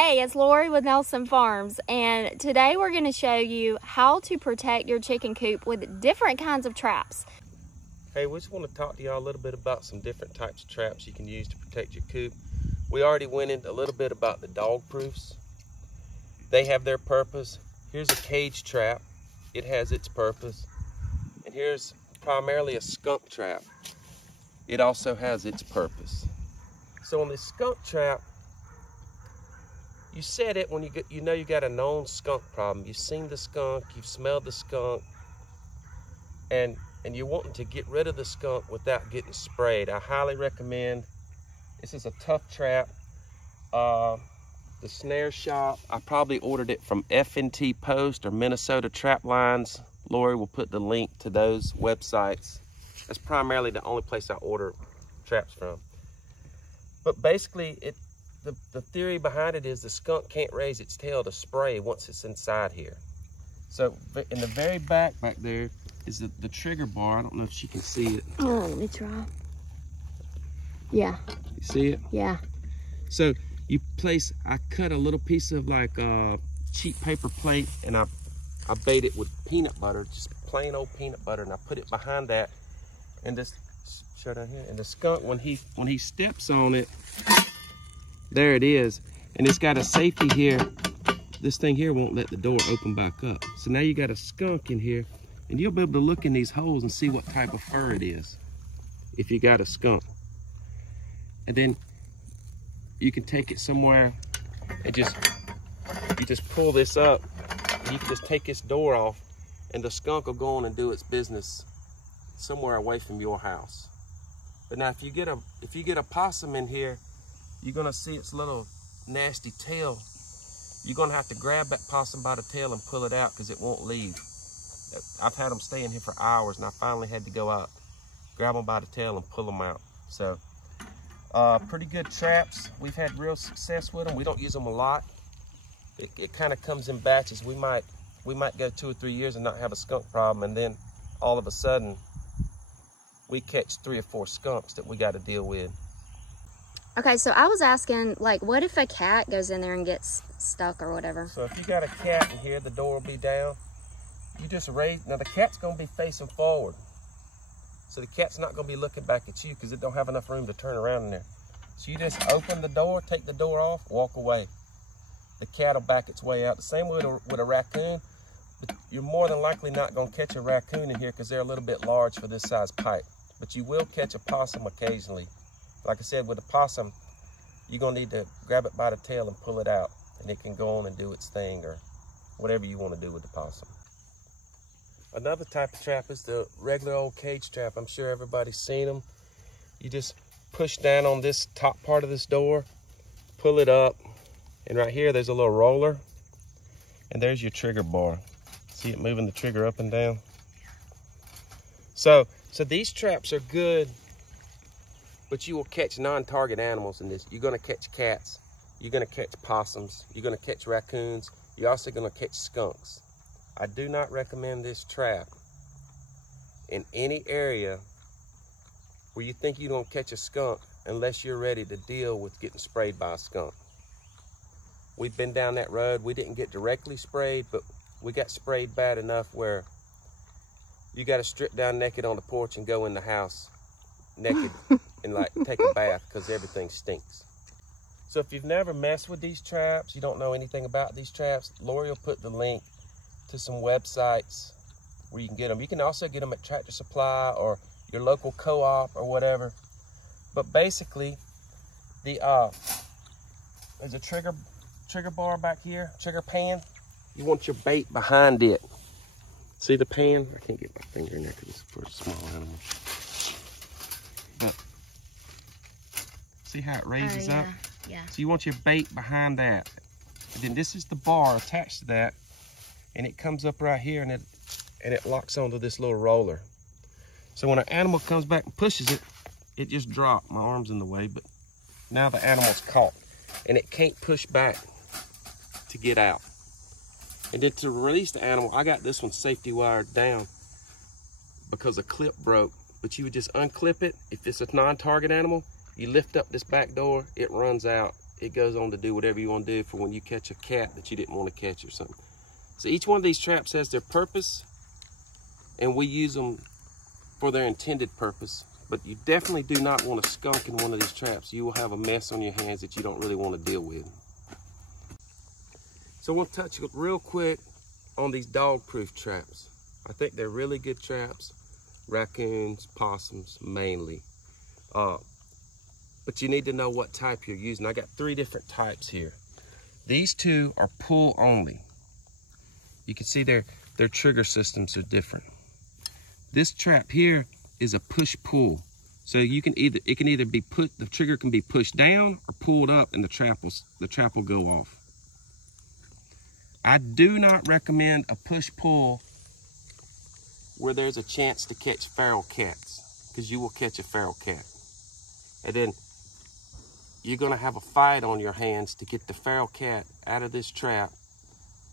Hey, it's Lori with Nelson Farms, and today we're going to show you how to protect your chicken coop with different kinds of traps. Hey, we just want to talk to y'all a little bit about some different types of traps you can use to protect your coop. We already went into a little bit about the dog proofs. They have their purpose. Here's a cage trap. It has its purpose. And here's primarily a skunk trap. It also has its purpose. So on this skunk trap, you set it when you know you got a known skunk problem. You've seen the skunk, you've smelled the skunk, and you're wanting to get rid of the skunk without getting sprayed. I highly recommend. This is a tough trap. The snare shop, I probably ordered it from F&T Post or Minnesota Trap Lines. Lori will put the link to those websites. That's primarily the only place I order traps from. But basically, the theory behind it is the skunk can't raise its tail to spray once it's inside here. So in the very back there is the trigger bar. I don't know if she can see it. Oh, let me try. Yeah. You see it? Yeah. So you place, I cut a little piece of like cheap paper plate, and I bait it with peanut butter, just plain old peanut butter, and I put it behind that. And this, show down here, and the skunk, when he steps on it, there it is. And it's got a safety here. This thing here won't let the door open back up. So now you got a skunk in here, and you'll be able to look in these holes and see what type of fur it is if you got a skunk. And then you can take it somewhere and you just pull this up, and you can just take this door off, and the skunk will go on and do its business somewhere away from your house. But now if you get a possum in here, you're gonna see its little nasty tail. You're gonna have to grab that possum by the tail and pull it out because it won't leave. I've had them stay in here for hours, and I finally had to go out, grab them by the tail and pull them out. So pretty good traps. We've had real success with them. We don't use them a lot. It kind of comes in batches. We might go 2 or 3 years and not have a skunk problem, and then all of a sudden we catch 3 or 4 skunks that we got to deal with. Okay, so I was asking, like, what if a cat goes in there and gets stuck or whatever? So if you got a cat in here, the door will be down. You just raise, now the cat's gonna be facing forward. So the cat's not gonna be looking back at you because it don't have enough room to turn around in there. So you just open the door, take the door off, walk away. The cat will back its way out. The same way with a raccoon, but you're more than likely not gonna catch a raccoon in here because they're a little bit large for this size pipe. But you will catch a possum occasionally. Like I said, with a possum, you're gonna need to grab it by the tail and pull it out, and it can go on and do its thing or whatever you want to do with the possum. Another type of trap is the regular old cage trap. I'm sure everybody's seen them. You just push down on this top part of this door, pull it up, and right here there's a little roller, and there's your trigger bar. See it moving the trigger up and down? So these traps are good, but you will catch non-target animals in this. You're gonna catch cats, you're gonna catch possums, you're gonna catch raccoons, you're also gonna catch skunks. I do not recommend this trap in any area where you think you're gonna catch a skunk unless you're ready to deal with getting sprayed by a skunk. We've been down that road. We didn't get directly sprayed, but we got sprayed bad enough where you gotta strip down naked on the porch and go in the house naked and like take a bath because everything stinks. So if you've never messed with these traps, you don't know anything about these traps, Lori will put the link to some websites where you can get them. You can also get them at Tractor Supply or your local co-op or whatever. But basically, there's a trigger bar back here, trigger pan. You want your bait behind it. See the pan? I can't get my finger in there because it's for a small animal. But see how it raises up? Yeah. So you want your bait behind that. And then this is the bar attached to that, and it comes up right here, and it locks onto this little roller. So when an animal comes back and pushes it, it just dropped. My arm's in the way, but now the animal's caught, and it can't push back to get out. And then to release the animal, I got this one safety wired down because a clip broke. But you would just unclip it. If it's a non-target animal, you lift up this back door, it runs out, it goes on to do whatever you want to do for when you catch a cat that you didn't want to catch or something. So each one of these traps has their purpose, and we use them for their intended purpose. But you definitely do not want a skunk in one of these traps. You will have a mess on your hands that you don't really want to deal with. So I want to touch real quick on these dog-proof traps. I think they're really good traps. Raccoons, possums, mainly. But you need to know what type you're using. I got 3 different types here. These 2 are pull only. You can see their trigger systems are different. This trap here is a push-pull. So it can either be the trigger can be pushed down or pulled up, and the trap will go off. I do not recommend a push-pull where there's a chance to catch feral cats, because you will catch a feral cat. And then you're gonna have a fight on your hands to get the feral cat out of this trap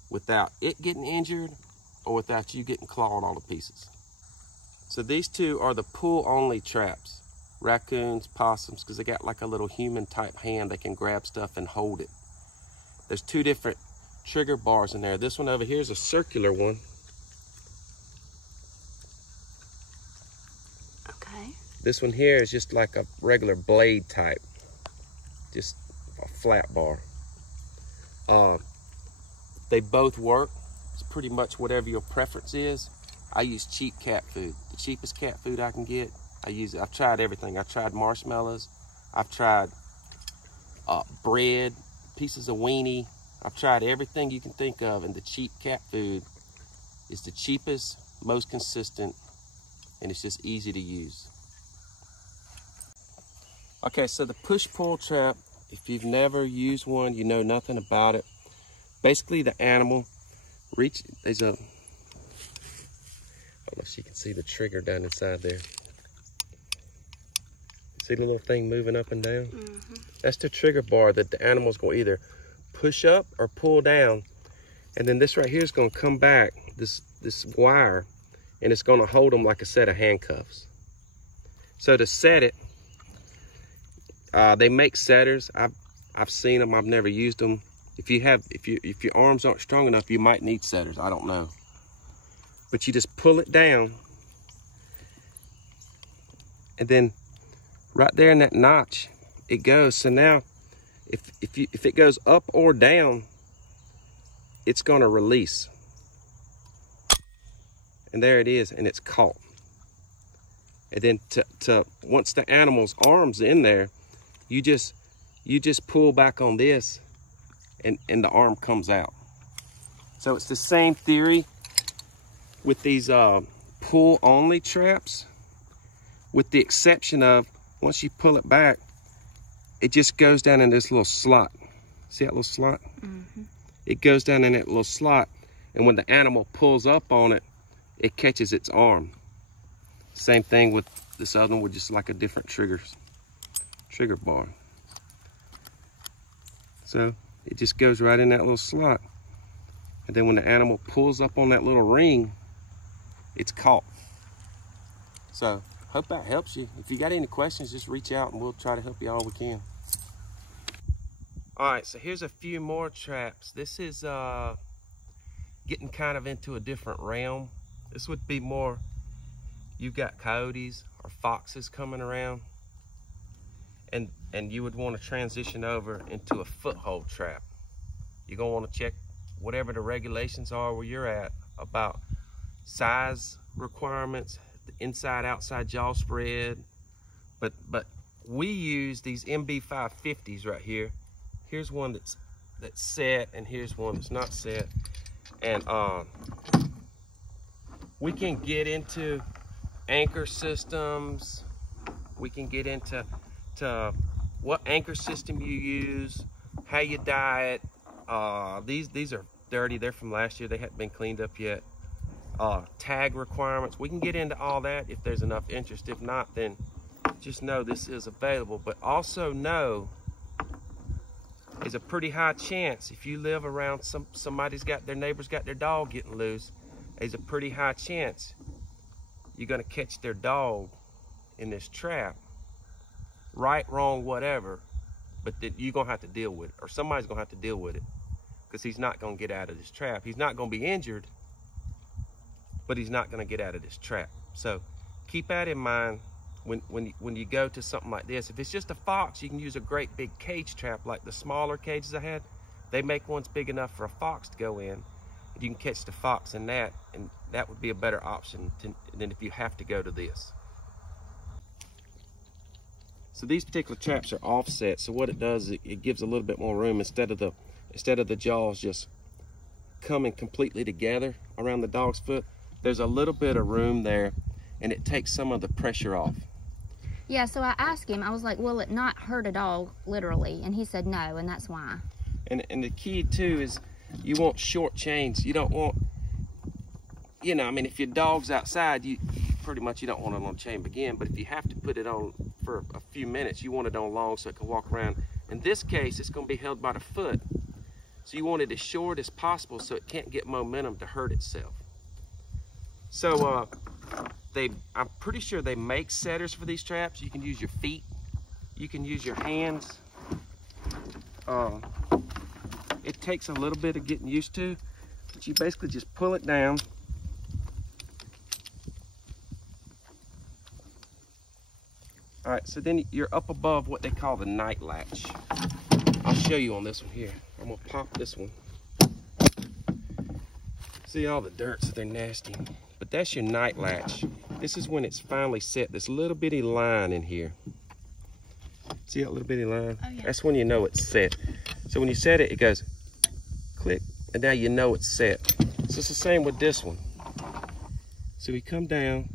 without it getting injured or without you getting clawed all to pieces. So these 2 are the pull-only traps. Raccoons, possums, because they got like a little human-type hand. They can grab stuff and hold it. There's 2 different trigger bars in there. This one over here is a circular one. Okay. This one here is just like a regular blade type. Just a flat bar. They both work. It's pretty much whatever your preference is. I use cheap cat food. The cheapest cat food I can get, I use it. I've tried everything. I've tried marshmallows. I've tried bread, pieces of weenie. I've tried everything you can think of, and the cheap cat food is the cheapest, most consistent, and it's just easy to use. Okay, so the push-pull trap, if you've never used one, you know nothing about it. Basically, the animal there's a, I don't know if you can see the trigger down inside there. See the little thing moving up and down? Mm-hmm. That's the trigger bar that the animal's going to either push up or pull down. And then this right here is going to come back, this wire, and it's going to hold them like a set of handcuffs. So to set it, they make setters. I've seen them. I've never used them. If your arms aren't strong enough, you might need setters. I don't know. But you just pull it down, and then right there in that notch, it goes. So now, if it goes up or down, it's going to release. And there it is, and it's caught. And then once the animal's arm's in there, you just pull back on this, and the arm comes out. So it's the same theory with these pull-only traps, with the exception of once you pull it back, it just goes down in this little slot. See that little slot? Mm-hmm. It goes down in that little slot, and when the animal pulls up on it, it catches its arm. Same thing with this other one, with just like a different trigger bar. So it just goes right in that little slot. And then when the animal pulls up on that little ring, it's caught. So hope that helps you. If you got any questions, just reach out and we'll try to help you all we can. All right, so here's a few more traps. This is getting kind of into a different realm. This would be more, you've got coyotes or foxes coming around, and you would want to transition over into a foothold trap. You're gonna want to check whatever the regulations are where you're at about size requirements, the inside-outside jaw spread. But we use these MB550s right here. Here's one that's set, and here's one that's not set. And we can get into anchor systems. We can get into what anchor system you use, how you dye it. These are dirty. They're from last year. They haven't been cleaned up yet. Tag requirements. We can get into all that if there's enough interest. If not, then just know this is available. But also know there's a pretty high chance if you live around their neighbor's got their dog getting loose, there's a pretty high chance you're gonna catch their dog in this trap. Right, wrong, whatever. but then you're gonna have to deal with it, or somebody's gonna have to deal with it, because he's not gonna get out of this trap. He's not gonna be injured, but he's not gonna get out of this trap. So keep that in mind when you go to something like this. If it's just a fox, you can use a great big cage trap like the smaller cages I had. They make ones big enough for a fox to go in, and you can catch the fox in that, and that would be a better option than if you have to go to this. So these particular traps are offset, so what it does is it gives a little bit more room instead of the jaws just coming completely together around the dog's foot. There's a little bit of room there, and it takes some of the pressure off. Yeah, so I asked him, I was like, will it not hurt a dog, literally? And he said no, and that's why. And the key too is you want short chains. You don't want, you know, I mean, if your dog's outside, you pretty much you don't want it on chain begin, but if you have to put it on for a few minutes, you want it on long so it can walk around. In this case, it's going to be held by the foot, so you want it as short as possible so it can't get momentum to hurt itself. So I'm pretty sure they make setters for these traps. You can use your feet, you can use your hands. It takes a little bit of getting used to, but you basically just pull it down. All right, so then you're up above what they call the night latch. I'll show you on this one here. I'm gonna pop this one. See all the dirt, so they're nasty. But that's your night latch. This is when it's finally set, this little bitty line in here. See that little bitty line? Oh, yeah. That's when you know it's set. So when you set it, it goes click, and now you know it's set. So it's the same with this one. So we come down,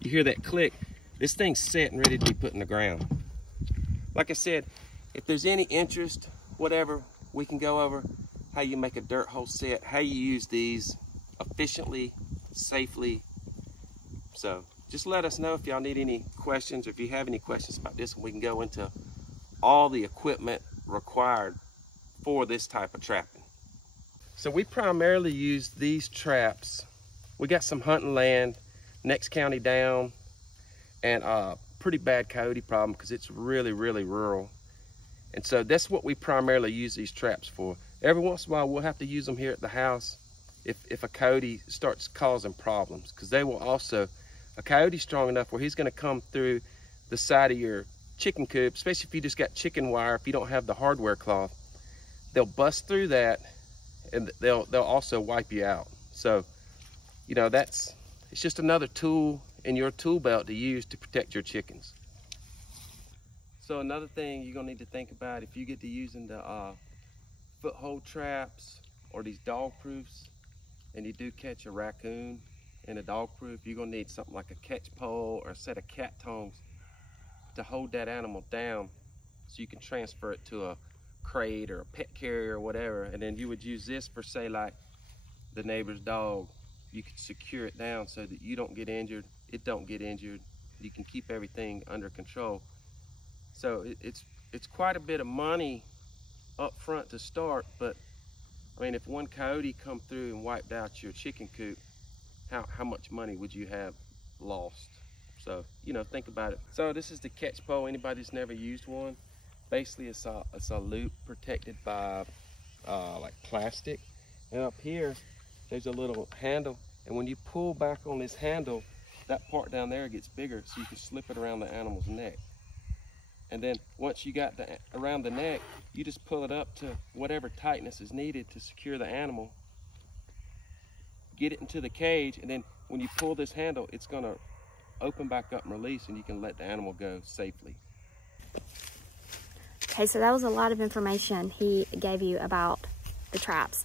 you hear that click, this thing's set and ready to be put in the ground. Like I said, if there's any interest, whatever, we can go over how you make a dirt hole set, how you use these efficiently, safely. So just let us know if y'all need any questions, or if you have any questions about this, and we can go into all the equipment required for this type of trapping. So we primarily use these traps. We got some hunting land next county down, and a pretty bad coyote problem because it's really, really rural. And so that's what we primarily use these traps for. Every once in a while, we'll have to use them here at the house if a coyote starts causing problems, because they will also, a coyote's strong enough where he's gonna come through the side of your chicken coop, especially if you just got chicken wire, if you don't have the hardware cloth. They'll bust through that, and they'll also wipe you out. So, you know, it's just another tool in your tool belt to use to protect your chickens. So another thing you're gonna need to think about if you get to using the foothold traps or these dog proofs, and you do catch a raccoon in a dog proof, you're gonna need something like a catch pole or a set of cat tongs to hold that animal down so you can transfer it to a crate or a pet carrier or whatever. And then you would use this for, say, like the neighbor's dog. You could secure it down so that you don't get injured, it don't get injured. You can keep everything under control. So it's quite a bit of money up front to start, but I mean, if one coyote come through and wiped out your chicken coop, how much money would you have lost? So, you know, think about it. So this is the catch pole. Anybody that's never used one, basically it's a loop protected by like plastic. And up here, there's a little handle. And when you pull back on this handle, that part down there gets bigger, so you can slip it around the animal's neck. And then once you got around the neck, you just pull it up to whatever tightness is needed to secure the animal. Get it into the cage, and then when you pull this handle, it's gonna open back up and release, and you can let the animal go safely. Okay, so that was a lot of information he gave you about the traps.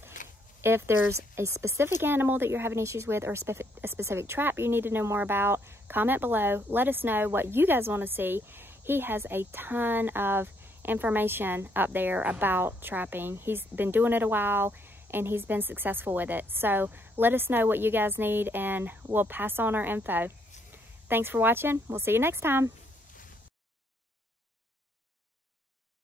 If there's a specific animal that you're having issues with, or a specific trap you need to know more about, comment below. Let us know what you guys want to see. He has a ton of information up there about trapping. He's been doing it a while, and he's been successful with it. So let us know what you guys need, and we'll pass on our info. Thanks for watching. We'll see you next time.